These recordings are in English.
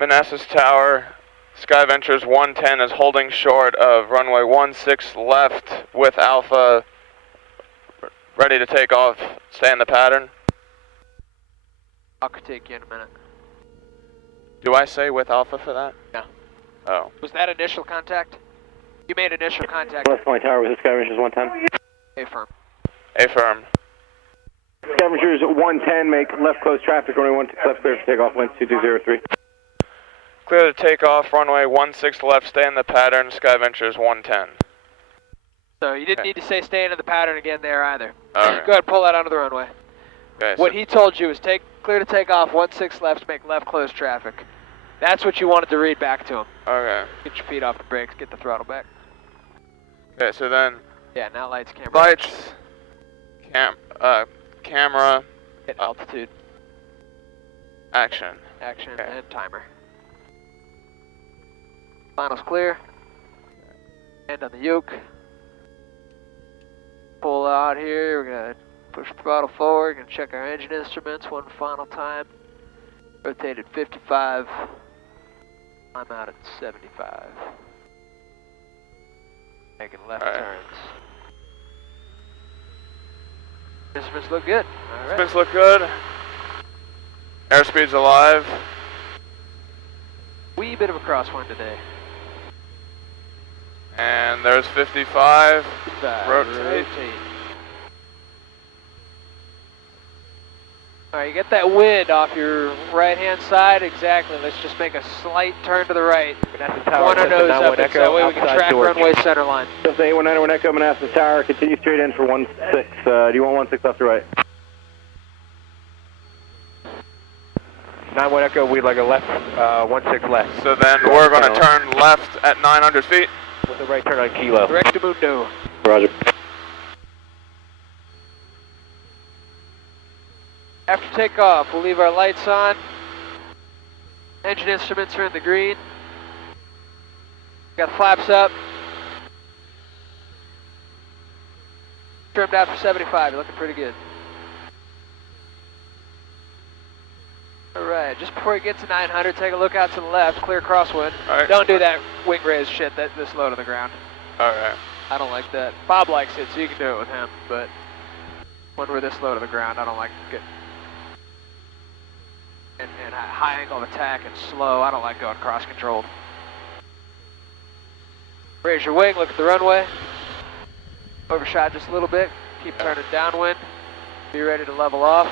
Manassas Tower, Sky Ventures 110 is holding short of runway 16 left with Alpha ready to take off. Stay in the pattern. I'll take you in a minute. Do I say with Alpha for that? No. Oh. Was that initial contact? You made initial contact. West Point Tower with Sky Ventures 110. Affirm. Affirm. Sky Ventures 110, make left close traffic, runway 16 left, clear for takeoff, wind 2203. Clear to take off, runway 16 left, stay in the pattern, Sky Ventures 110. So you didn't need to say stay into the pattern again there either. Okay. Go ahead, pull that onto the runway. Okay, What so he told you was clear to take off, 16 left, make left close traffic. That's what you wanted to read back to him. okay. Get your feet off the brakes, get the throttle back. Okay, so then Yeah, now lights, camera. lights, camera, Hit altitude, action. action, Okay. and timer. Finals clear. Hand on the yoke. Pull out here, we're gonna push the throttle forward, gonna check our engine instruments one final time. Rotated 55. I'm out at 75. Making left All right. turns. Instruments look good. All right. Spins look good. Airspeed's alive. Wee bit of a crosswind today. And there's 55. Rotate. Alright, you get that wind off your right hand side, exactly. Let's just make a slight turn to the right. One our nose up, so that way we can track runway center line. Delta 819 Echo, Manassas Tower, continue straight in for 16. Do you want 16 left or right? 91 Echo, we'd like a left, 16 left. So then we're going to turn left at 900 feet. With a right turn on Kilo. Rectamundo. Roger. After takeoff, we'll leave our lights on. Engine instruments are in the green. Got the flaps up. Trimmed out for 75, you're looking pretty good. Alright, just before you get to 900, take a look out to the left, clear crosswind. All right. Don't do that wing raise shit this low to the ground. Alright. I don't like that. Bob likes it, so you can do it with him, but when we're this low to the ground, I don't like it. And high angle of attack and slow, I don't like going cross-controlled. Raise your wing, look at the runway. Overshot just a little bit, keep turning downwind. Be ready to level off.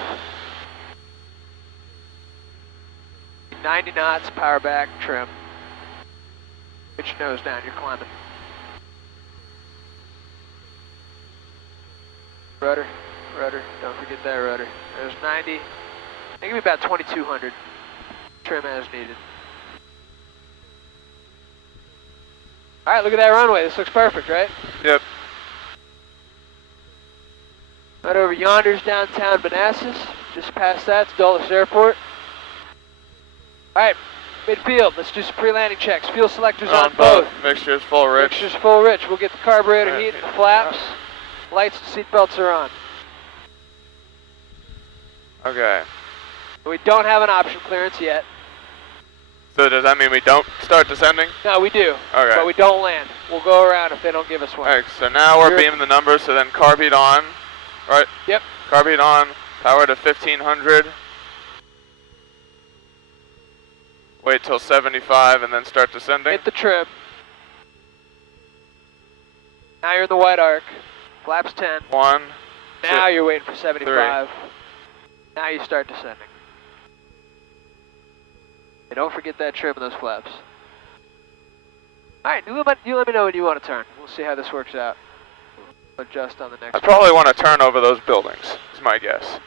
90 knots, power back, trim. Get your nose down, you're climbing. Rudder, rudder, don't forget that rudder. There's 90. Give me about 2200. Trim as needed. Alright, look at that runway. This looks perfect, right? Yep. Right over yonder's downtown Manassas. Just past that's Dulles Airport. Alright, midfield. Let's do some pre-landing checks. Fuel selectors on both. Mixture's full rich. Mixture's full rich. We'll get the carburetor heat and the flaps. Lights and seatbelts are on. Okay. We don't have an option clearance yet. So does that mean we don't start descending? No, we do. Okay. But we don't land. We'll go around if they don't give us one. Alright, so now we're beaming the numbers, so then carb heat on. Right? Yep. Carb heat on, power to 1500. Wait till 75 and then start descending. Hit the trim. Now you're in the white arc. Flaps 10. 1. Now you're waiting for 75. Now you start descending. Hey, don't forget that trim and those flaps. Alright, you let me know when you want to turn. We'll see how this works out. We'll adjust on the next I probably want to turn over those buildings, is my guess.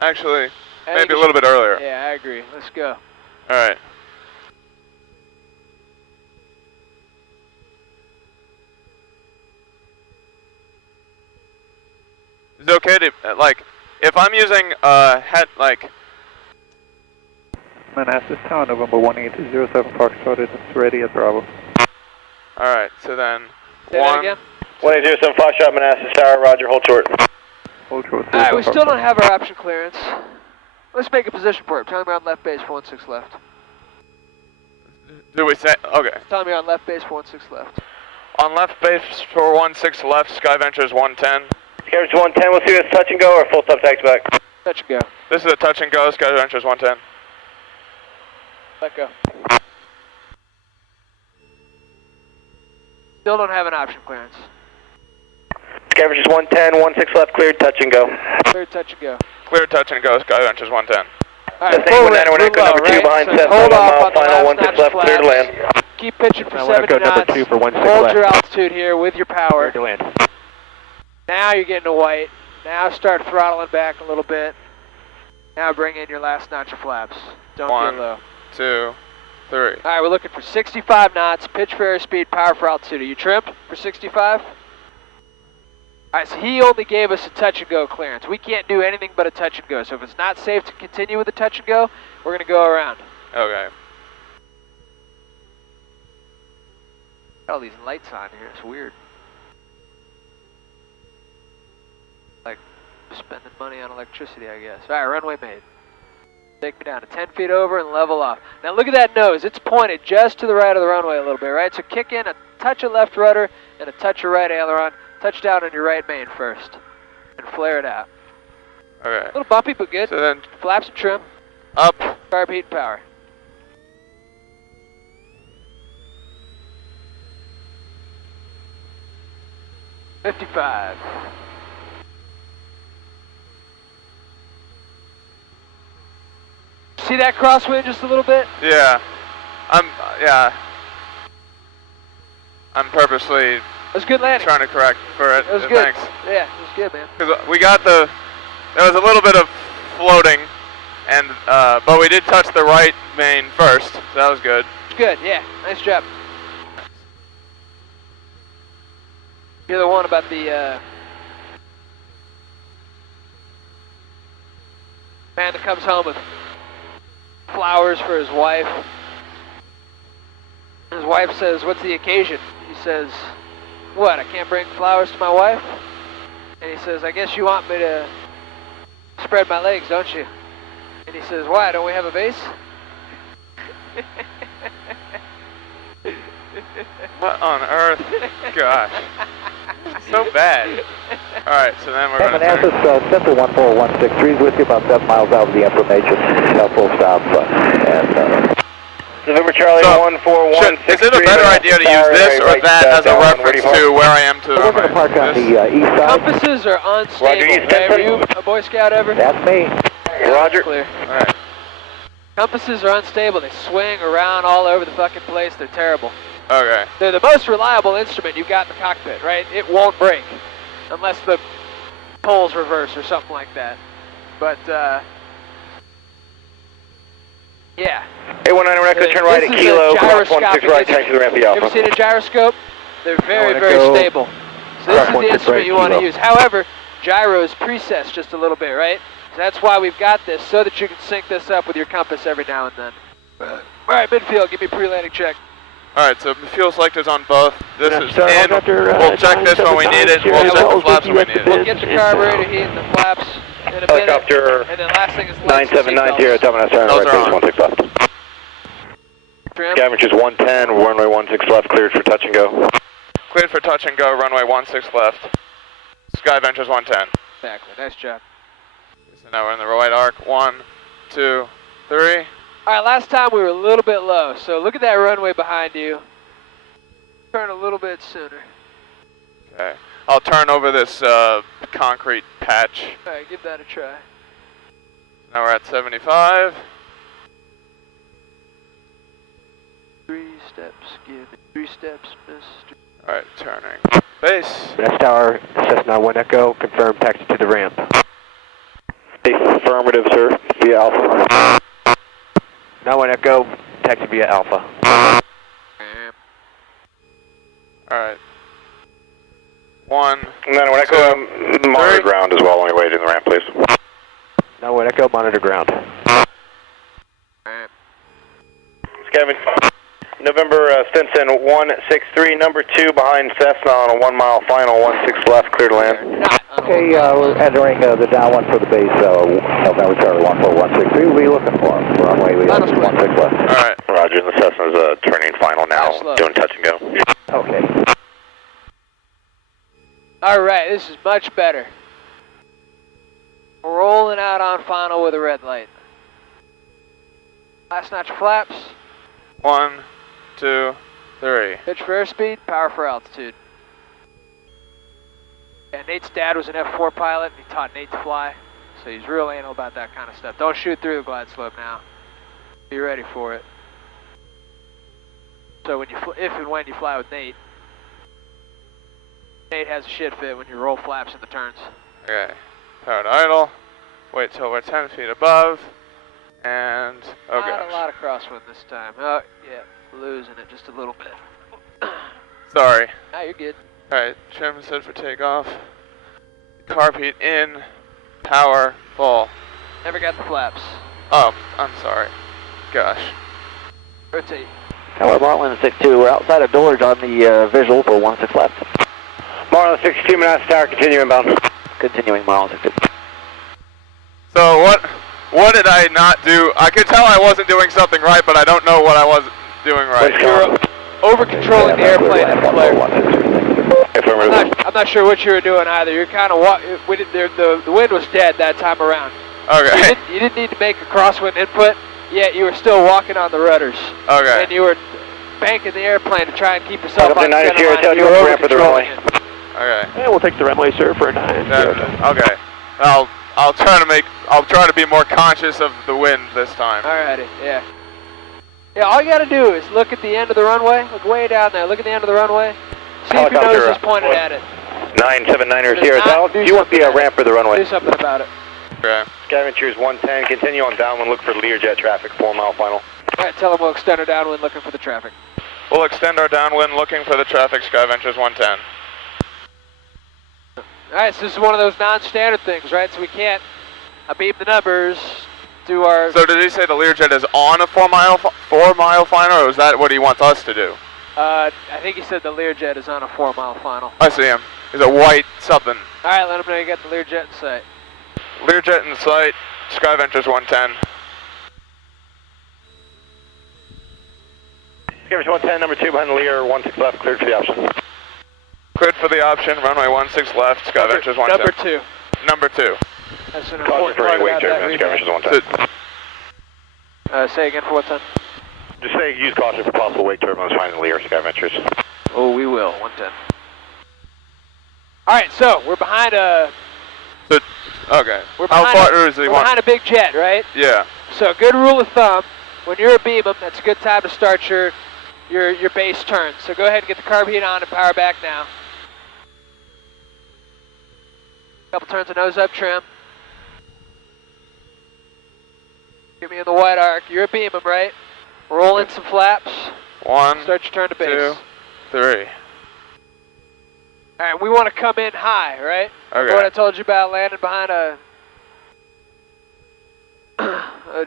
Actually, maybe a little bit earlier. Yeah, I agree. Let's go. Alright. Is it okay to, like, if I'm using head, like... Manassas Tower, November 1807 Foxtrot, it's ready at Bravo. Alright, so then... Say that again? 1807 Foxtrot, Manassas Tower, roger, hold short. Hold short. Alright, we still don't have our option clearance. Let's make a position for him. Tell him you're on left base for 16 left. Do we say, okay. Tell him you're on left base for 16 left. On left base for 16 left, Sky Ventures 110. Sky Ventures 110, we'll see if it's touch and go or full stop taxi back. Touch and go. This is a touch and go, Sky Ventures 110. Let go. Still don't have an option clearance. Sky Ventures 110, 16 left, cleared, touch and go. Clear touch and go. Clear touch and go, Sky Ventures 110. Alright, full red, number 2 behind so 7, hold 1 off mile on the final, last 16 left, notch clear to land. flaps. Keep pitching for Now 70 knots. number 2 for 16 Hold left. your altitude here with your power. Clear to land. Now you're getting to white. Now start throttling back a little bit. Now bring in your last notch of flaps. Don't get low. 2, 3. Alright, we're looking for 65 knots, pitch for airspeed, power for altitude. Are you trimmed for 65? Alright, so he only gave us a touch and go clearance. We can't do anything but a touch and go. So if it's not safe to continue with the touch and go, we're going to go around. Okay. Got all these lights on here, it's weird. Like spending money on electricity, I guess. Alright, runway made. Take me down to 10 feet over and level off. Now look at that nose, it's pointed just to the right of the runway a little bit, right? So kick in a touch of left rudder and a touch of right aileron. Touch down on your right main first. And flare it out. Okay. A little bumpy, but good. So then, Flaps and trim. up. Carb heat and power. $55. See that crosswind just a little bit? Yeah. I'm purposely That was good landing. trying to correct for it. That was good. Thanks. Yeah, it was good, man. Because we got there was a little bit of floating, and but we did touch the right main first, so that was good. Good, yeah. Nice job. You're the one about the man that comes home with flowers for his wife. His wife says, "What's the occasion?" He says, "What, I can't bring flowers to my wife?" And he says, "I guess you want me to spread my legs, don't you?" And he says, "Why, don't we have a vase?" What on earth? Gosh. So bad. Alright, so then we're going to Manassas, Central 14163 is with you, about 7 miles out of the information. Full stop. November Charlie 14163. Is it a better idea to use this or that as a reference to where I am to the We're going to park on the east side. Compasses are unstable. Roger, East Okay, were 10. you a Boy Scout ever? That's me. Roger. Clear. Alright. Compasses are unstable. They swing around all over the fucking place. They're terrible. Okay. They're the most reliable instrument you've got in the cockpit, right? It won't break unless the poles reverse or something like that. But, yeah. 819 record, turn right at This is Kilo, a cross gyroscopic 16 right, instrument. taxi to ramp You ever Alpha. seen a gyroscope? They're very, wanna very go stable. So this is the 16 instrument right, you want to Kilo. use. However, gyros precess just a little bit, right? So that's why we've got this, so that you can sync this up with your compass every now and then. Alright, midfield, give me a pre-landing check. Alright, so fuel selector's on both. This is Sir, in. We'll check this when we need it. We'll check the flaps when we need We'll it. get your carburetor heat and the flaps in a minute. Helicopter And then last thing is lights and 9790, seatbelts. Domino Center, Those right are on. base 16 left. Trim. Scavengers 110, runway 16 left, cleared for touch and go. Cleared for touch and go, runway 16 left. Sky Ventures 110. Exactly, nice job. So now we're in the right arc. 1, 2, 3. Alright, last time we were a little bit low, so look at that runway behind you. Turn a little bit sooner. Okay. I'll turn over this concrete patch. Alright, give that a try. Now we're at 75. 3 steps, give it 3 steps, Mr. Alright, turning. Base. West Tower, Cessna 1 Echo, confirm taxi to the ramp. Affirmative, sir, via Alpha. Now 1 Echo, taxi via Alpha. Alright. 1. And then when Echo, monitor ground as well when we wait in the ramp, please. Now 1 Echo, monitor ground. Scavenger, November Stinson 163, number 2 behind Cessna on a 1 mile final, 16 left, clear to land. Not on Okay, we're entering the downwind for the base, November Charlie 14163. We'll be looking for him. Runway, we have 16 left. Alright. Roger, the Cessna's turning final now, doing touch and go. Okay. Alright, this is much better. We're rolling out on final with a red light. Last notch flaps. 1, 2, 3. Pitch for airspeed, power for altitude. Yeah, Nate's dad was an F4 pilot, and he taught Nate to fly, so he's real anal about that kind of stuff. Don't shoot through the glide slope now. Be ready for it. So when you if and when you fly with Nate, Nate has a shit fit when you roll flaps in the turns. Okay. Power to idle. Wait till we're 10 feet above. And, oh gosh. Not a lot of crosswind this time. Oh, yeah, losing it just a little bit. Sorry. Ah, you're good. Alright, trim set for takeoff. Carpet in. Power full. Never got the flaps. Oh, I'm sorry. Gosh. Rotate. Hello, Marlin 62. We're outside of Dorge on the visual for 16 left. Marlin 62, Manassas Tower, continue inbound. Continuing, Marlin 62. So what did I not do? I could tell I wasn't doing something right, but I don't know what I was doing right. You're over-controlling the airplane and the flare. I'm not sure what you were doing either. You're kind of the wind was dead that time around. Okay. You didn't need to make a crosswind input, yet you were still walking on the rudders. Okay. And you were banking the airplane to try and keep yourself on the center here, line. You were over-controlling it. Okay. Yeah, we'll take the runway, sir, for a 9. Okay. I'll try to be more conscious of the wind this time. Alrighty, yeah. Yeah, all you gotta do is look at the end of the runway. Look way down there. Look at the end of the runway. See if your nose is pointed at it. 979ers here. Do you want the ramp for the runway? Do something about it. Okay. Sky Adventures 110, continue on downwind, look for Learjet traffic, 4 mile final. Alright, tell them we'll extend our downwind looking for the traffic. We'll extend our downwind looking for the traffic, Sky Ventures 110. Alright, so this is one of those non-standard things, right? So we can't beam the numbers, do our... So did he say the Learjet is on a 4 mile final, or is that what he wants us to do? I think he said the Learjet is on a 4 mile final. I see him. He's a white something. Alright, let him know you got the Learjet in sight. Learjet in sight, Sky Ventures 110. Sky Ventures 110, number 2 behind the Lear, 16 left, cleared for the option. Cleared for the option, runway 16 left, Sky Ventures 110. Number 2. Number 2. That's an Caution important for part any wake about that turbulence, Sky Ventures 110. Say again for what time? Just say use caution for possible wake turbulence behind the Lear, Sky Ventures. Oh, we will, 110. Alright, so we're behind a... Okay. We're How behind far is he want? behind a big jet, right? Yeah. So good rule of thumb, when you're a beam up, that's a good time to start your base turn. So go ahead and get the carb heat on and power back now. Couple turns of nose up trim. Get me in the white arc. You're a beam up, right? Roll in some flaps. 1, Start your turn to base. 2, 3. Alright, we want to come in high, right? Okay. Remember what I told you about landing behind a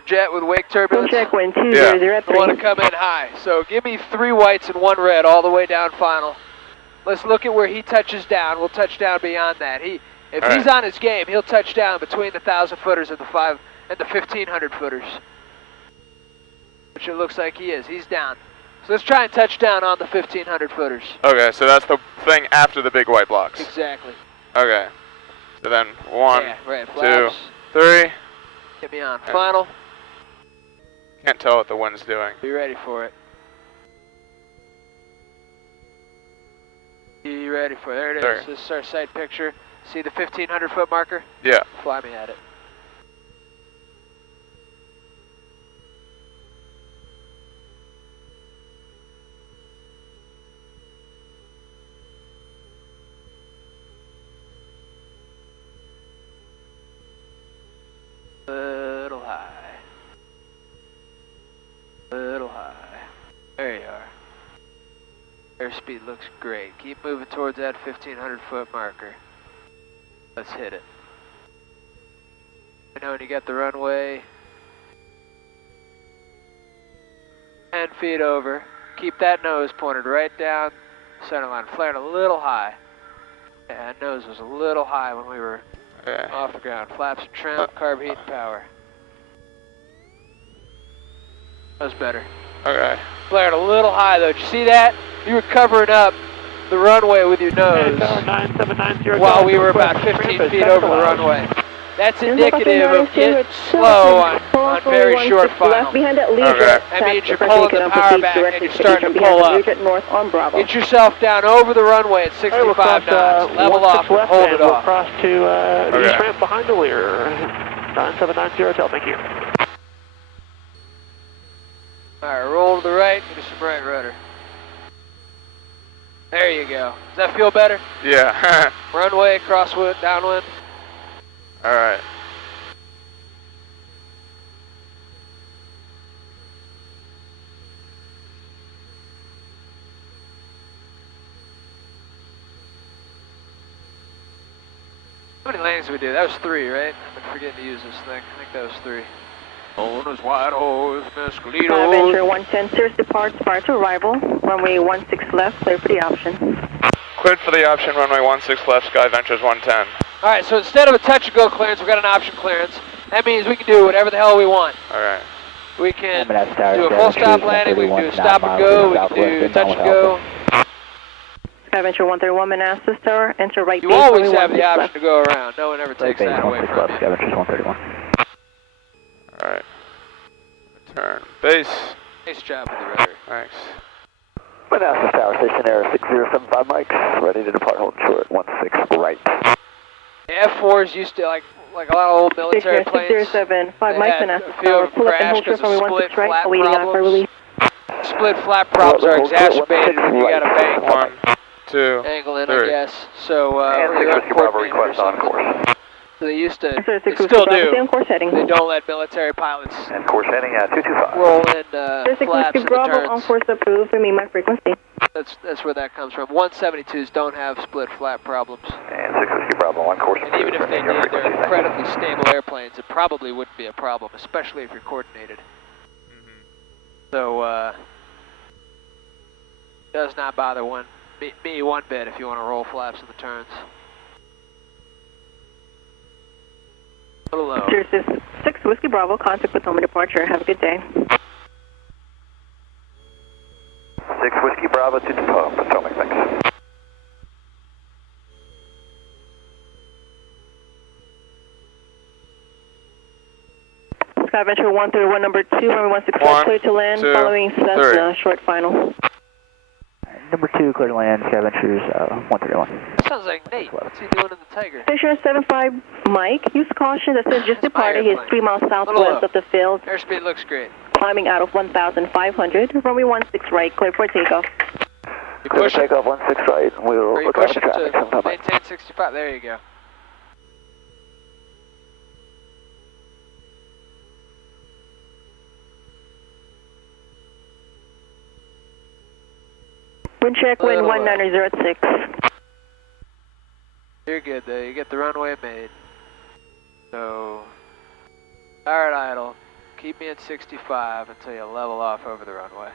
jet with wake turbulence? Check wind 2003. We want to come in high. So give me 3 whites and 1 red all the way down final. Let's look at where he touches down. We'll touch down beyond that. If he's on his game, he'll touch down between the 1,000 footers and the 1,500 footers. Which it looks like he is. He's down. So let's try and touch down on the 1,500 footers. Okay, so that's the thing after the big white blocks. Exactly. Okay. So then 1, Yeah, right. 2, Flaps. 3. Get me on. Final. Can't tell what the wind's doing. Be ready for it. Be ready for it. There it is. There. This is our sight picture. See the 1,500 foot marker? Yeah. Fly me at it. Little high. Little high. There you are. Airspeed looks great. Keep moving towards that 1,500 foot marker. Let's hit it. I know when you get the runway 10 feet over. Keep that nose pointed right down center line. Flaring a little high. Yeah, nose was a little high when we were off the ground. Flaps and trim, carb heat and power. That was better. Okay. Flared a little high though. Did you see that? You were covering up the runway with your nose while we were about 15 feet over the runway. That's indicative of getting slow on very short final. Okay. That means you're pulling the power back and you're starting to pull up. Get yourself down over the runway at 65 knots. Level off and hold it off. Cross to east ramp behind the Lear. 9790 hotel, thank you. Alright, roll to the right, get some right rudder. There you go. Does that feel better? Yeah. Runway, crosswind, downwind. Alright. How many landings did we do? That was 3, right? I've been forgetting to use this thing. I think that was 3. On his white horse, Mescalito. Venture 110, Cirrus departs prior to arrival. Runway 16 left, clear for the option. Cleared for the option, runway 16 left, Sky Ventures 110. Alright, so instead of a touch and go clearance, we've got an option clearance. That means we can do whatever the hell we want. Alright. We can do a full stop landing, we can do a stop and go, we can do touch and go. Sky Venture 131 Manassas Tower, enter right You base, always runway have the 16 option left. to go around. No one ever takes that away from you. Sky Ventures 131. Alright. Return. Base. Nice job with the rudder. Thanks. Manassas Tower Station Air 6075 mics, ready to depart, hold short, 16 right. F4s used to, like a lot of old military planes. 6075 they Mike had Manassas a few Tower, of them pull up and hold crashed short because runway of 16 split right, flap awaiting out for release. problems. Split flap problems are exacerbated when you got a bank 1, 2, angle in, 3. I guess. So, And or you're 6 Bravo uncoordinated or request on something. course. So they used to, Sir, they 6 still Bravo, stay on do. course heading. They don't let military pilots And course heading at 225. roll in Sir, 6 flaps in the Bravo, on turns. course approved, remain my frequency. That's where that comes from. 172s don't have split flap problems. And 6 Bravo on course. And even if they did, they're incredibly stable airplanes. It probably wouldn't be a problem, especially if you're coordinated. So, does not bother me one bit if you want to roll flaps in the turns. A little low. Sir, 6 Whiskey Bravo, contact with home departure. Have a good day. 6 Whiskey Bravo to Potomac, thanks. Sky Venture 131, number 2, runway 16 left, clear to land, 2, following Cessna, short final. Number 2, clear to land, Sky Ventures 131. Sounds like Nate. What's he doing in the Tiger? Station 75 Mike, use caution that says just That's my departed. He is airplane. 3 miles Little southwest low. of the field, Airspeed looks great. climbing out of 1,500. Runway 16 right, clear for takeoff. You Clear push to it, take off 16 right, and we'll or you look push out it for traffic. to Sometime like maintain 65. There you go. Wind check, wind Little low. 19 at 6. You're good though. You get the runway made. So, start idle. Keep me at 65 until you level off over the runway.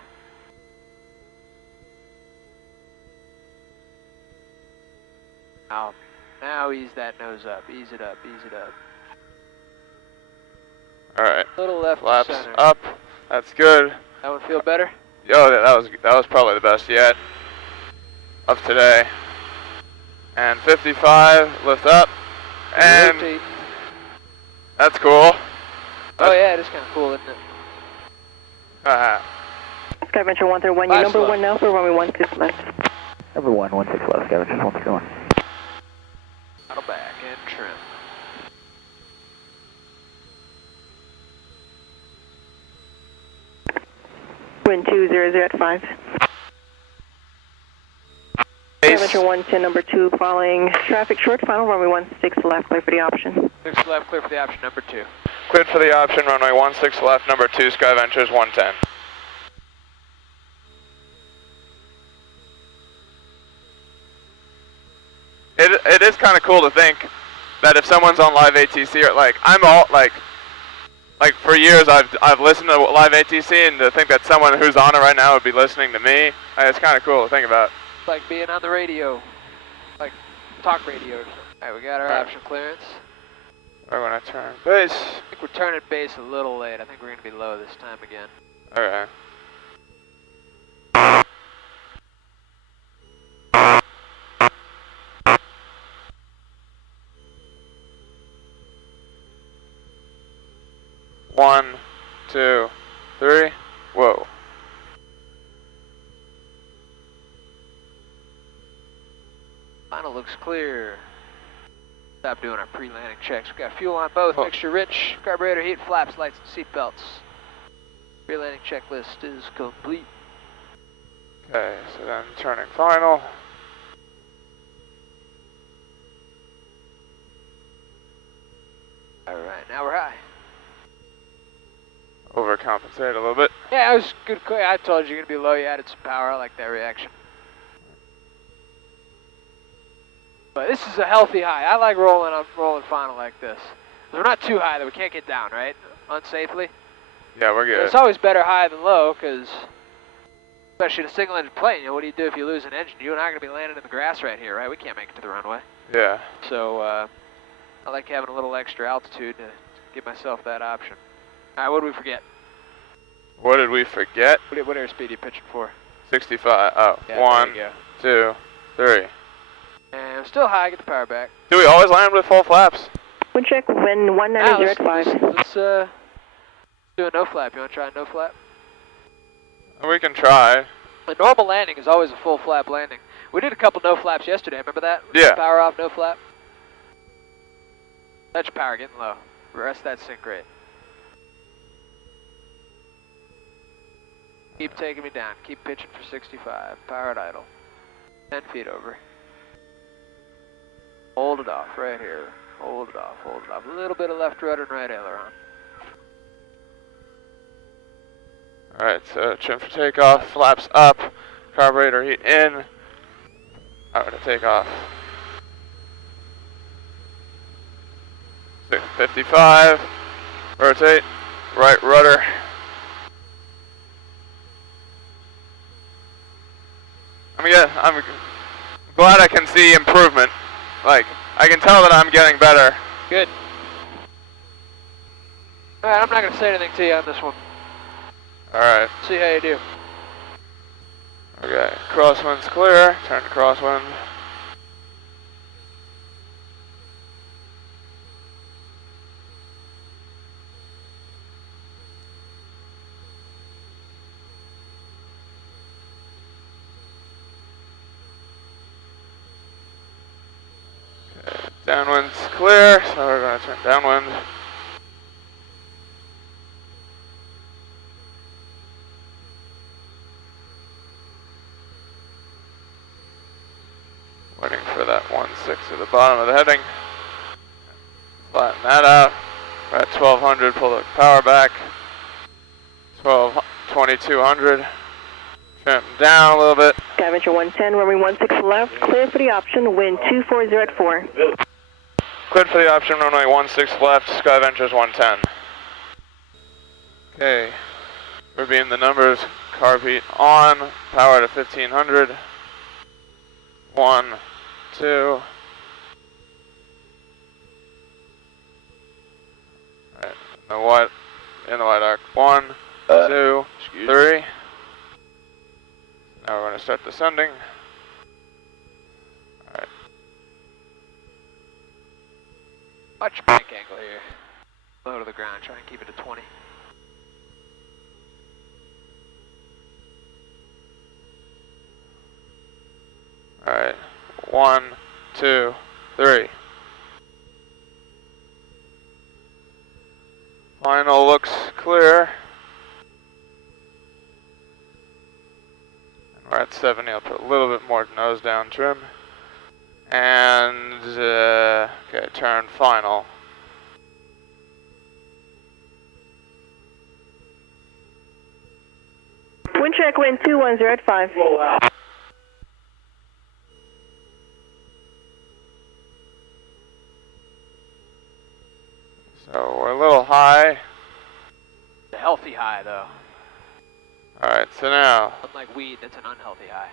Now ease that nose up. Ease it up. Ease it up. Alright. Little left to Flaps center. up. That's good. That one feel better? Yo, that was probably the best yet of today. And 55, lift up. And Rotate. that's cool. Oh yeah, it is kind of cool, isn't it? Sky Venture 131, your Last number left. 1 now for runway 16 left. Number 1, 16 left, Sky Ventures 131. Throttle back and trim. Wind 200 at 5. Sky Venture 110, number 2, following traffic short final, runway 16 left, clear for the option. 6 left, clear for the option number 2. Cleared for the option, runway 16 left, number 2, Sky Ventures 110. It is kind of cool to think that if someone's on live ATC, or like for years I've listened to live ATC, and to think that someone who's on it right now would be listening to me, it's kind of cool to think about. Like being on the radio. Like talk radios. Alright, we got our option clearance. We're gonna turn base. I think we're turning base a little late. I think we're gonna be low this time again. Okay. One, 2, 3. Whoa. Final looks clear. Stop doing our pre-landing checks. We got fuel on both, mixture rich, carburetor heat, flaps, lights, and seat belts. Pre-landing checklist is complete. Okay, so then turning final. Alright, now we're high. Overcompensate a little bit. Yeah, that was good. I told you you're gonna be low. You added some power. I like that reaction. But this is a healthy high. I like rolling final like this. We're not too high that we can't get down, right? Unsafely. Yeah, we're good. It's always better high than low, because especially in a single-engine plane, you know, what do you do if you lose an engine? You and I are gonna be landing in the grass right here, right? We can't make it to the runway. Yeah. So I like having a little extra altitude to give myself that option. All right, what did we forget? What did we forget? What airspeed are you pitching for? 65. Oh, yeah, 1, 2, 3. And I'm still high. Get the power back. Do we always land with full flaps? Wind check, wind 190 at 5. Let's do a no flap. You want to try a no flap? We can try. A normal landing is always a full flap landing. We did a couple no flaps yesterday. Remember that? Yeah. Power off, no flap. That's your power getting low. Rest that sync rate. Keep taking me down. Keep pitching for 65. Power at idle. 10 feet over. Hold it off right here. Hold it off, hold it off. A little bit of left rudder and right aileron. Alright, so trim for takeoff, flaps up, carburetor heat in. Power to take off. 55, rotate, right rudder. I'm glad I can see improvement. Like, I can tell that I'm getting better. Good. Alright, I'm not going to say anything to you on this one. Alright. See how you do. Okay, crosswind's clear. Turn to crosswind. Downwind's clear, so we're going to turn downwind. Waiting for that 1.6 at the bottom of the heading. Flatten that out. We're at 1200, pull the power back. 2200. Trim down a little bit. Scavenger 110, runway 16 left, clear for the option, wind 240 at 4. Cleared for the option, runway 16 left, Sky Ventures 110. Okay, we're being the numbers, carb heat on, power to 1500. 1, 2. Alright, in the white arc. 1, 2, 3. Now we're going to start descending. Alright. Watch your bank angle here. Low to the ground, try and keep it at 20. Alright. 1, 2, 3. Final looks clear. We're at 70, I'll put a little bit more nose down trim. And, okay, turn final. Wind check, wind 210 at 5. So we're a little high. It's a healthy high, though. Alright, so now. Unlike weed, that's an unhealthy high.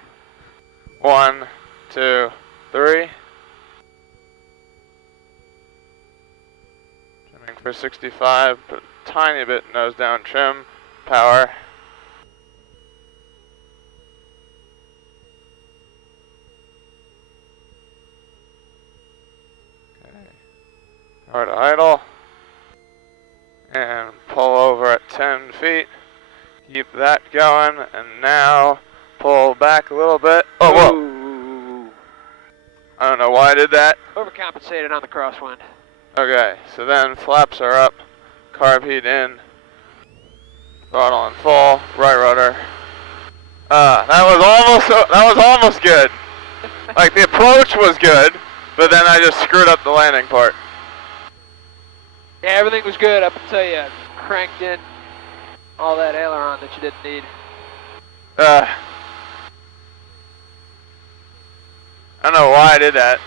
1, 2, 3. for 65, but a tiny bit nose down trim, power. Okay. Power to idle. And pull over at 10 feet. Keep that going, and now pull back a little bit. Oh, whoa! Ooh. I don't know why I did that. Overcompensated on the crosswind. Okay, so then flaps are up, carb heat in, throttle on full, right rudder. That was almost good. Like the approach was good, but then I just screwed up the landing part. Yeah, everything was good up until you cranked in all that aileron that you didn't need. I don't know why I did that.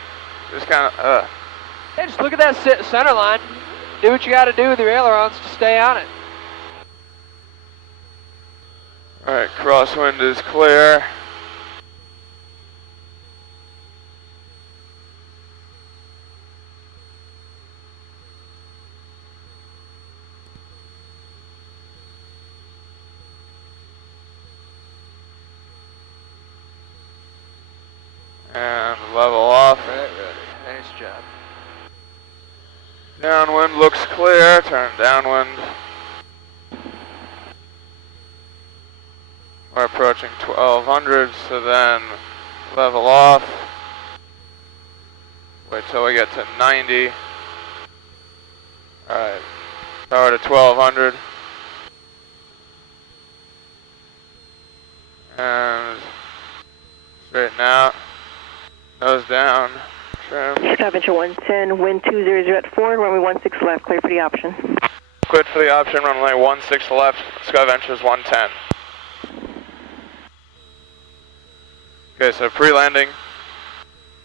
Just kind of, Hey, just look at that center line. Do what you got to do with your ailerons to stay on it. Alright, crosswind is clear. And level off. Right, nice job. Downwind looks clear, turn downwind. We're approaching 1200, so then level off. Wait till we get to 90. Alright, power to 1200. And straighten out. Nose down, trim. Scavenger 110, wind 200 at forward, runway 16 left, clear for the option. Quit for the option, runway 16 left, Skyventures 110. Okay, so pre-landing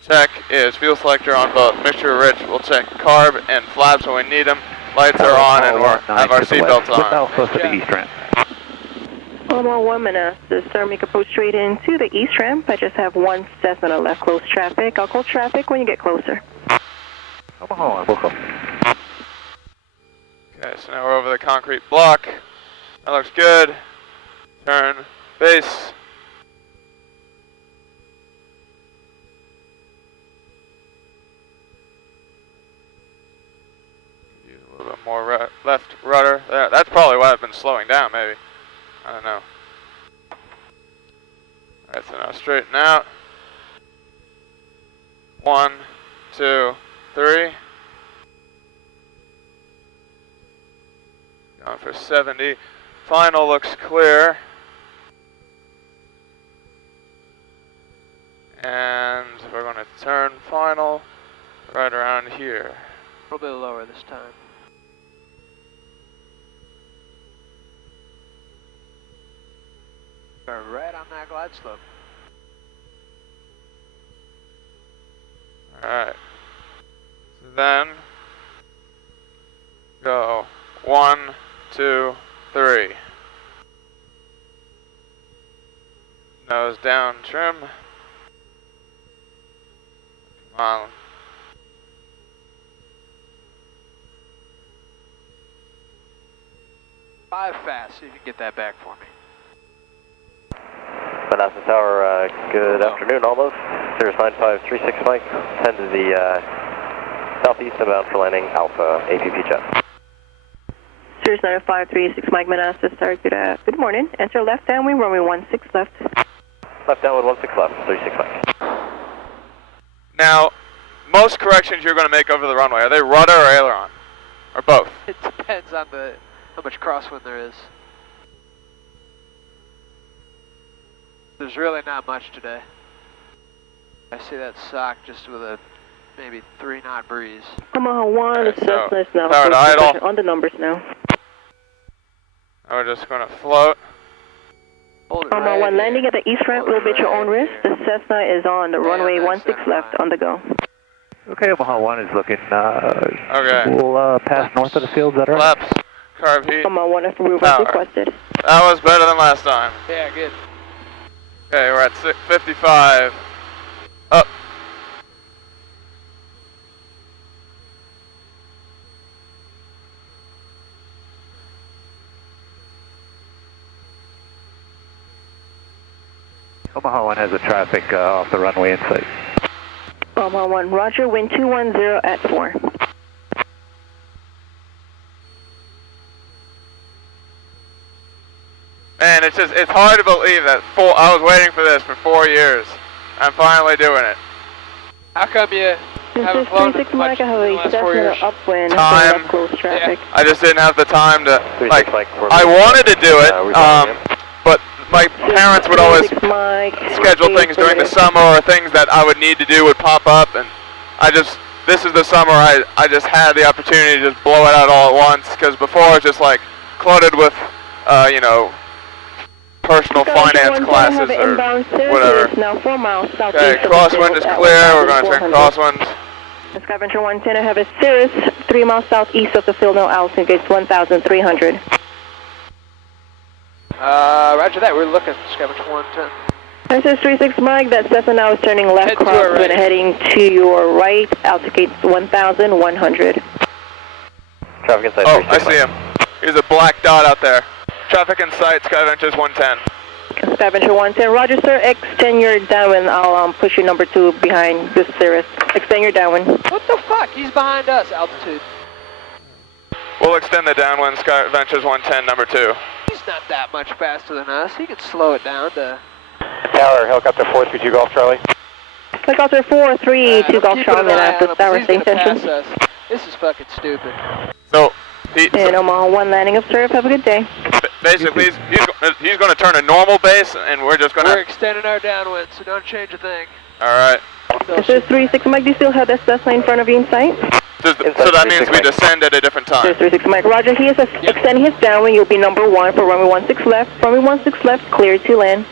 check is fuel selector on both. Mixture rich, we'll check carb and flaps when we need them. Lights are on and we'll have our seatbelts on. Now close to the east ramp. Omaha 1 Manassas, sir, make approach straight into the east ramp. I just have one Cessna left, close traffic. I'll call traffic when you get closer. Omaha 1, welcome. Okay, so now we're over the concrete block. That looks good. Turn, base. Use a little bit more left rudder there. That's probably why I've been slowing down, maybe. I don't know. Alright, so now straighten out. 1, 2, 3. Going for 70. Final looks clear. And we're going to turn final right around here. A little bit lower this time. Right on that glide slope. Alright. So then go 1, 2, 3. Nose down trim. Come on. Five fast, see if you can get that back for me. Manassas Tower, good afternoon almost. 09536 Mike, 10 to the southeast inbound for landing Alpha APP jet. 09536 Mike Manassas, sir, good morning. Enter left downwind, runway 16 left. Left downwind 16 left, 36 Mike. Now, most corrections you're going to make over the runway, are they rudder or aileron? Or both? It depends on how much crosswind there is. There's really not much today. I see that sock just with a maybe 3-knot breeze. Omaha 1, Okay, it's Cessna, it's now power to idle. on the numbers now. Now we're just going to float. Hold it Omaha right 1, here. landing at the east ramp, Hold it will be at your right own risk. here. The Cessna is on the runway that's 16 center left, line. on the go. Okay, Omaha 1 is looking, Okay. we'll pass north of the field, is that right? Flaps, carb heat. Omaha 1, approval Power. requested. That was better than last time. Yeah, good. Okay, we're at 55. Up. Omaha 1 has a traffic off the runway in sight. Omaha 1, roger, wind 210 at 4. Man, it's hard to believe that I was waiting for this for 4 years. I'm finally doing it. How come you haven't flown as much in the last 4 years? Upwind, Time. close traffic. I just didn't have the time to, like, I wanted to do it, but my parents would always schedule things during the summer, or things that I would need to do would pop up, and this is the summer I just had the opportunity to just blow it out all at once, because before it was just like cluttered with, you know, personal finance classes or whatever. Now 4 miles southeast. Okay, crosswind is clear. We're going to turn crosswind. Sky Venture 110, I have a Cirrus 3 miles southeast of the field, no altitude, it's 1,300. Roger that, we're looking, Sky Venture 110. This is 36 Mike, that Cessna now is turning left, crosswind, heading to your right, altitude 1,100. Traffic in sight. Oh, I see him. There's a black dot out there. Traffic in sight, Sky Ventures 110. Sky Venture 110, roger sir, extend your downwind, I'll push you number 2 behind this Cirrus. Extend your downwind. What the fuck? He's behind us, altitude. We'll extend the downwind, Sky Ventures 110, number 2. He's not that much faster than us. He could slow it down to... Tower, helicopter 432 Golf Charlie. Helicopter 432 Golf Charlie, Manassas, Tower, same pass station. us. This is fucking stupid. So, and Omaha 1 landing observed, have a good day. Basically, he's going to turn a normal base, and we're just going to... We're extending our downwind, so don't change a thing. Alright. This is 36 Mike, do you still have that Cessna in front of you in sight? So that means we descend at a different time. This is 36 Mike, roger, he is extending his downwind, you'll be number 1 for runway 16 left. Runway 16 left, clear to land.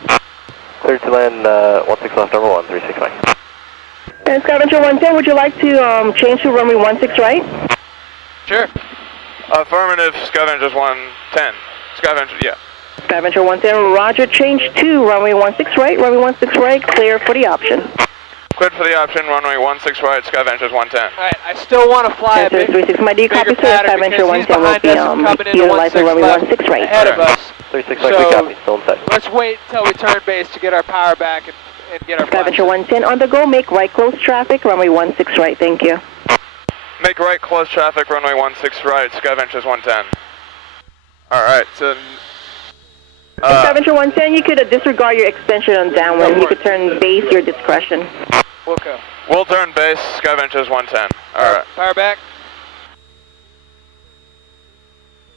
Clear to land, 16 left, number 1, 36 Mike. And Sky Venture 110, would you like to change to runway 16 right? Sure. Affirmative, Sky Ventures 110. Sky Venture, yeah. Sky Venture 110, roger, change to runway 16 right, runway 16 right, clear for the option. Cleared for the option, runway 16 right, Sky Ventures 110. Alright, I still want to fly a big, 36, my D copy, bigger sir, pattern Sky Venture because he's 110 will behind be us and coming into utilizing 16 runway left 16 right. ahead of us. 36 Mike, we copy, still in sight. Let's wait until we turn base to get our power back and get our Sky Venture 110 on the go, make right close traffic, runway 16 right, thank you. Make right, close traffic, runway 16 right, Sky Ventures 110. Alright, so... Sky Venture 110, you could disregard your extension on downwind. You could turn base your discretion. We'll go. We'll turn base, Sky Ventures 110. Alright. Power back.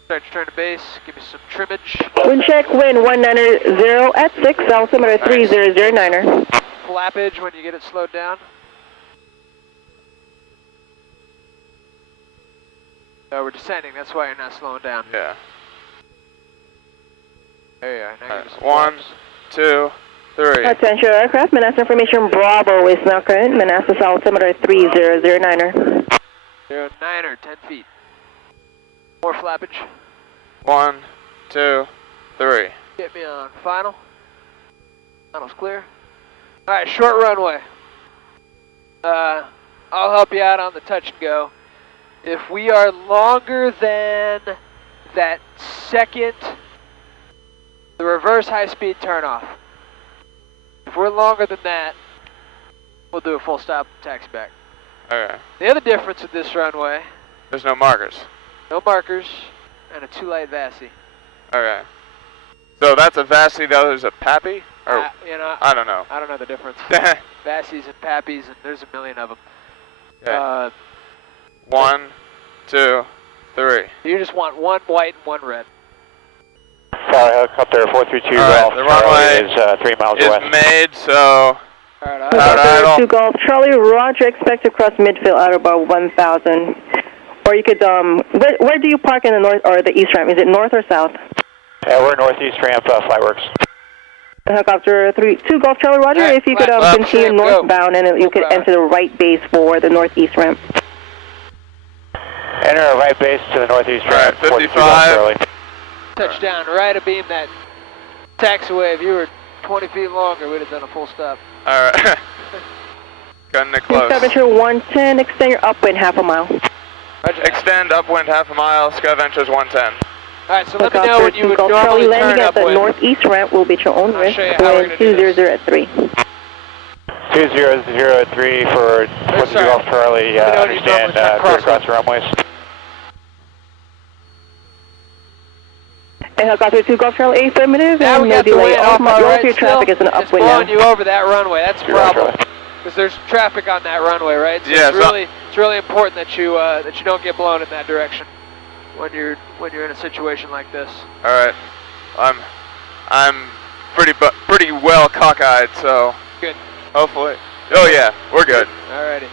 Start to turn to base. Give me some trimmage. Wind check, wind 190 at 6, altimeter 3009er. Flappage when you get it slowed down. Oh, we're descending. That's why you're not slowing down. Yeah. There you are. Now give me some 1, flaps. 2, 3. Attention aircraft, Manassas information Bravo is now current. Manassas altimeter 3009er. 09er, 10 feet. More flappage. 1, 2, 3. Get me on final. Final's clear. Alright, short runway. I'll help you out on the touch and go. If we are longer than that second, the reverse high-speed turnoff. If we're longer than that, we'll do a full stop taxi back. Okay. The other difference with this runway, There's no markers. no markers, and a too light VASI. Okay. So that's a VASI, the other's a PAPI? Or, You know, I don't know. I don't know the difference. VASIs and PAPIs, and there's a million of them. Okay. 1, 2, 3. You just want one white and one red. Tower, helicopter 432 Alright, Golf the runway Charlie is 3 miles west. Is made, so... Alright, idle. 2 Golf Charlie, roger, expect to cross midfield at about 1,000. Or you could, where do you park in the north or the east ramp? Is it north or south? We're northeast ramp, Flightworks. Helicopter 2 Golf Charlie, roger, Alright, if you could left continue ramp, go. northbound and you could enter the right base for the northeast ramp. Enter a right base to the northeast ramp. 55. Charlie. touchdown right abeam that taxiway. If you were 20 feet longer, we'd have done a full stop. Alright. Cutting it close. Sky Venture 110, extend your upwind half a mile. Roger. Extend upwind half a mile, Sky Ventures 110. Alright, so let me know when you would normally turn landing at up the with. northeast ramp will be at your own risk. show you how we're Wind gonna do this. 200 at 3. 200 at 3 for what's sorry. Golf Charlie, Let me know when you understand, normally turn clear crosswind. across the runways. And helicopter 2 Golf Charlie, affirmative, Now and we no got the delay. wind off All our right your traffic still. is an It's upwind now. blowing you over that runway, that's the Golf problem. Charlie. Because there's traffic on that runway, right? So Yeah, it's really important that you don't get blown in that direction when you're in a situation like this. All right. I'm pretty well cockeyed, so Good. hopefully. Oh yeah, we're good. Alrighty.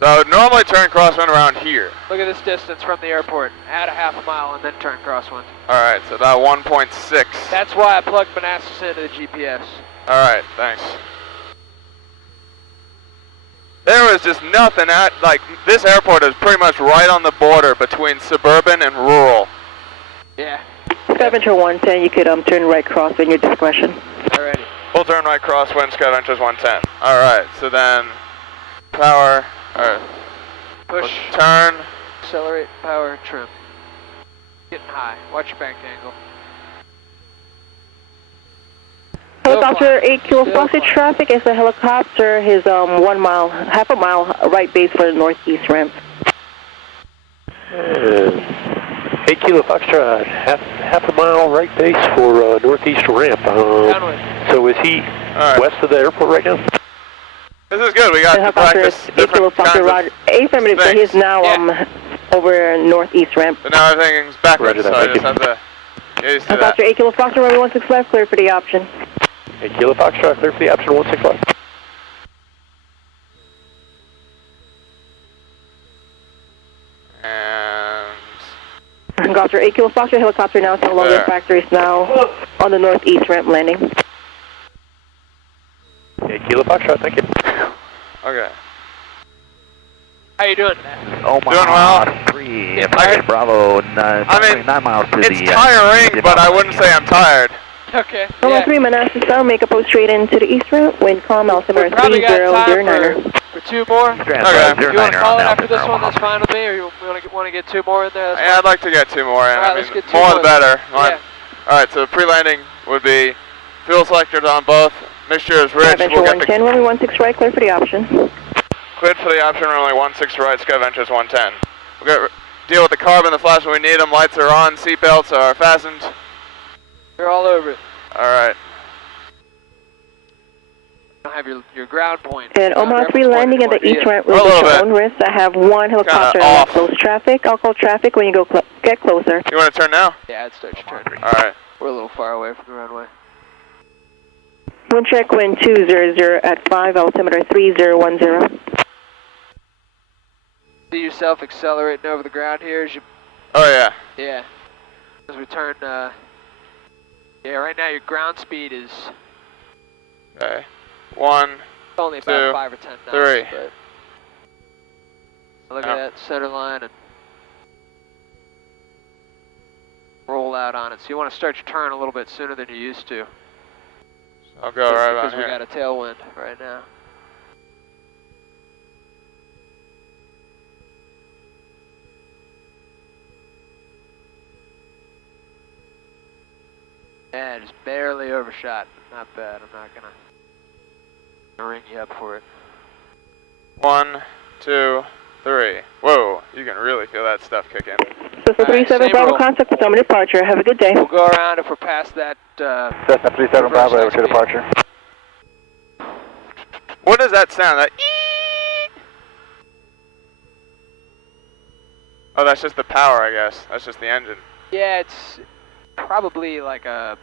So I would normally turn crosswind around here. Look at this distance from the airport. Add a half a mile and then turn crosswind. All right, so about 1.6. That's why I plugged Manassas into the GPS. All right, thanks. There was just nothing at, like, this airport is pretty much right on the border between suburban and rural. Yeah. Scavenger 110, you could turn right cross in your discretion. Alrighty. Full turn right crosswind, Scavengers 110. All right, so then power, Push, turn. accelerate, power, trim. Getting high. Watch your bank angle. Helicopter 8 Kilo Still Foxtrot climb. traffic is a helicopter, his 1 mile, half a mile right base for the northeast ramp. 8 Kilo Foxtrot, half a mile right base for northeast ramp. Downwind. So is he west of the airport right now? This is good. We got to Helicopter practice 8 Kilo different Foxtrot, kinds Roger. of Affirmative, so he's now over northeast ramp. So now everything's backwards, Roger that, so I thank just you. have to get used to that. Helicopter 8 Kilo Foxtrot, runway 16 left, clear for the option. 8 Kilo Foxtrot, clear for the option 16 left. And Helicopter 8 Kilo Foxtrot, helicopter now is no longer There. factory, is now on the northeast ramp landing. 8 Kilo Foxtrot, thank you. okay. How you doing, man? Oh my Doing well. God, 3, Yeah, American Bravo, I mean, 9 miles to It's the... tiring, but I wouldn't say I'm tired. Okay. Number Yeah. 3, Manassas, South, make a post straight into the east ramp, wind calm, altimeter We probably got time 3009. for 2 more. Okay. If you want to call it after this one, that's fine with me. Or you want to get 2 more in there? That's Yeah, I'd like to get 2 more in. All right, I mean, let's get 2 more the more. better. Yeah. All right, so pre-landing would be fuel selectors on both. Mixture is rich. Adventure We'll get 110, runway 16 right, clear for the option. Cleared for the option, runway 16 right, Scavengers 110. We'll deal with the carbon, the flash when we need them. Lights are on, seatbelts are fastened. You're all over it. All right. You don't have your ground point. And Omaha 3 landing at the east ramp A will be little your bit. own risk. I have 1 helicopter Kinda and off. close traffic. I'll call traffic when you get closer. You want to turn now? Yeah, I'd start your turn. All right. We're a little far away from the runway. Wind check, wind 200 at 5, altimeter 3010. See yourself accelerating over the ground here as you... Oh, yeah. Yeah. As we turn, yeah, right now your ground speed is Okay. 1. only 2, about 5 or 10 knots. 3. But look Yeah. at that center line and roll out on it. So you want to start your turn a little bit sooner than you used to. I'll go right about Because we here. got a tailwind right now. Yeah, just barely overshot. Not bad. I'm not gonna ring you up for it. 1, 2, 3. Whoa, you can really feel that stuff kick in. Cessna 37 same Bravo, roll. contact with summit departure. Have a good day. We'll go around if we're past that. Cessna 37 Bravo, reverse over to speed. departure. What does that sound? That ee? Oh, that's just the power, I guess. That's just the engine. Yeah, it's probably like a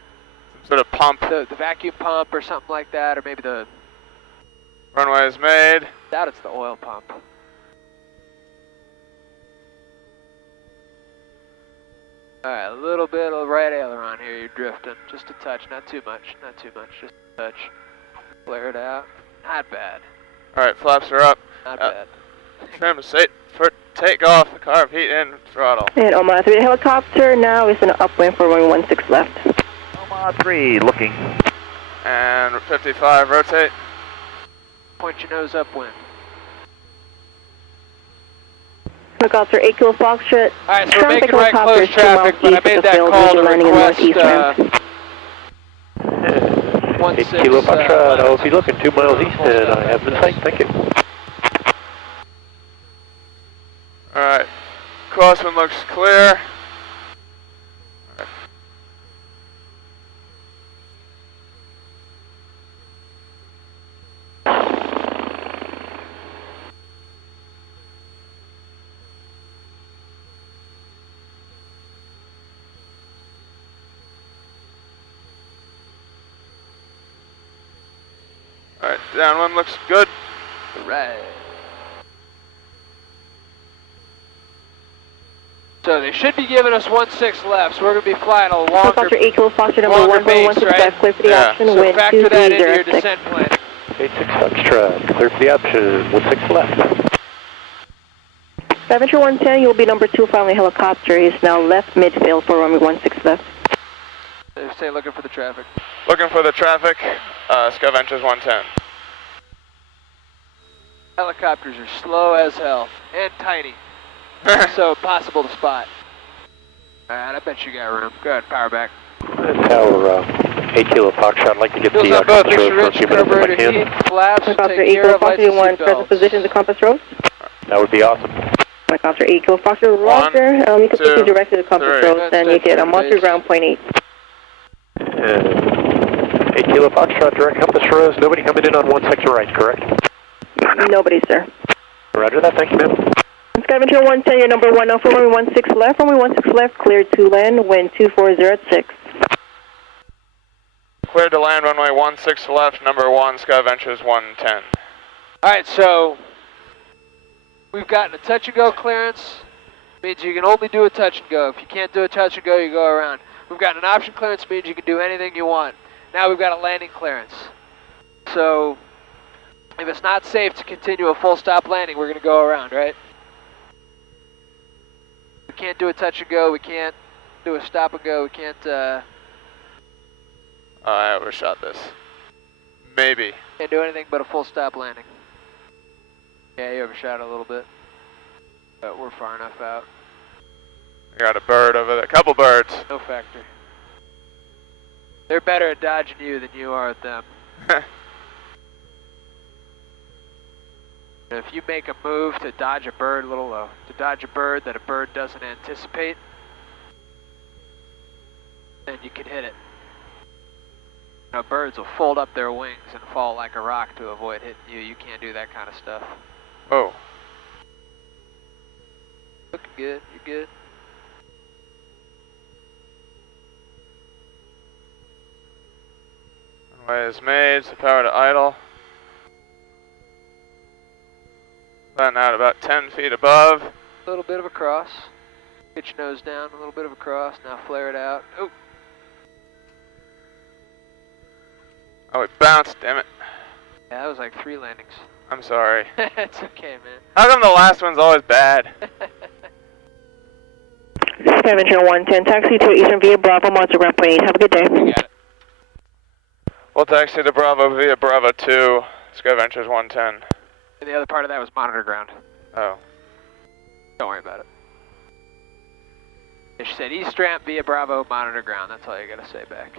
Some sort of pump. the vacuum pump or something like that, or maybe the. Runway is made. Doubt it's the oil pump. Alright, a little bit of right aileron here, you're drifting. Just a touch, not too much, just a touch. Flare it out. Not bad, All right, flaps are up. not bad. Trim is set for takeoff. Carb heat in throttle. And Omaha 3 helicopter now is in an upwind for runway 16 left. Omaha 3, looking. And 55, rotate. Point your nose upwind. Helicopter 8 Kilo Foxtrot. Alright, so we're making right close traffic, but I made that call to request 8 Kilo Foxtrot, I'll be looking 2 miles east and I have the sight, thank you. Alright, crosswind looks clear. Alright, downwind looks good. Right. So they should be giving us 16 left, so we're going to be flying a longer, Helicopter 8 Kilo Foxtrot number longer base, 116 right? left, clear for the option, So wind factor that into your 2306. descent plan. 86 Foxtrot, clear for the option, 16 left. Scavenger 110, you'll be number 2 following helicopter. He's now left midfield for runway 16 left. They say looking for the traffic. Looking for the traffic, Scavengers 110. Helicopters are slow as hell, and tiny, so impossible to spot. Alright, I bet you got room. Go ahead, power back. Tower 8 Kilo Foxtrot, I'd like to get Wheels the on both, compass road for a few minutes if I carburetor can. heat, flaps, Helicopter take 8 care Kilo of lights Foxtrot, and 1 seat present belts. position to compass road. That would be awesome. Helicopter 8 Kilo Foxtrot, roger. You can proceed directly to compass three. road, then you get a monster ground point 8. 8 Kilo Foxtrot, direct compass roads, nobody coming in on 16 right, correct? Nobody, sir. Roger that, thank you, ma'am. Scavenger 110, your number 1 for runway 16 left, runway 16 left, cleared to land, wind 240 at 6. Cleared to land, runway 16 left, number 1, Scavengers 110. Alright, so we've gotten a touch and go clearance. Means you can only do a touch and go. If you can't do a touch and go, you go around. We've got an option clearance, means you can do anything you want. Now we've got a landing clearance. So if it's not safe to continue a full stop landing, we're going to go around, right? We can't do a touch and go. We can't do a stop and go. We can't. I overshot this. Maybe. Can't do anything but a full stop landing. Yeah, you overshot it a little bit, but we're far enough out. I got a bird over there. A couple birds. No factor. They're better at dodging you than you are at them. If you make a move to dodge a bird, a little low, to dodge a bird that a bird doesn't anticipate, then you can hit it. You know, birds will fold up their wings and fall like a rock to avoid hitting you. You can't do that kind of stuff. Oh. Looking good. You're good. Runway is made, so power to idle. Flatten out about 10 feet above. A little bit of a cross. Get your nose down, a little bit of a cross. Now flare it out. Oh. Oh, it bounced, damn it. Yeah, that was like 3 landings. I'm sorry. It's okay, man. How come the last one's always bad? Scavenger 110, taxi to Eastern via Bravo, monster ground point 8. Have a good day. You got it. We'll taxi to Bravo via Bravo 2, Scavengers 110. And the other part of that was monitor ground. Oh. Don't worry about it. She said East ramp via Bravo, monitor ground. That's all you gotta say back.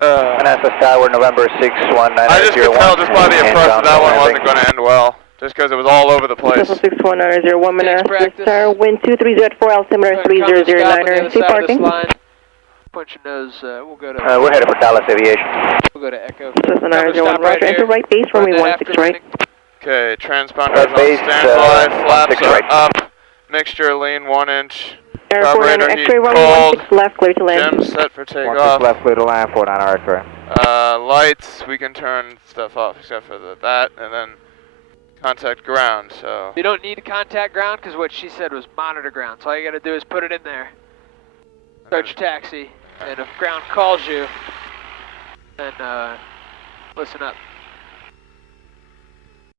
Manassas Tower, November 6190. I just could tell just by the approach that one wasn't going to end well. Just because it was all over the place. 6190, Manassas Tower, wind 230 at 4, altimeter 3009, see parking. Punch your nose, we'll go to... we're headed for Dallas Aviation. We'll go to Echo. 6190, roger, enter right base, runway 16 right. Okay, transponders on base, standby, flaps are right. up, mixture lean 1 inch, Airport carburetor and heat X-ray, runway cold, 16 left, clear to land. gems set for takeoff. left, clear to land, 49 X-ray. Lights, we can turn stuff off except for that, and then contact ground, so... You don't need to contact ground because what she said was monitor ground. So all you gotta do is put it in there. Start your taxi, and if ground calls you, then listen up.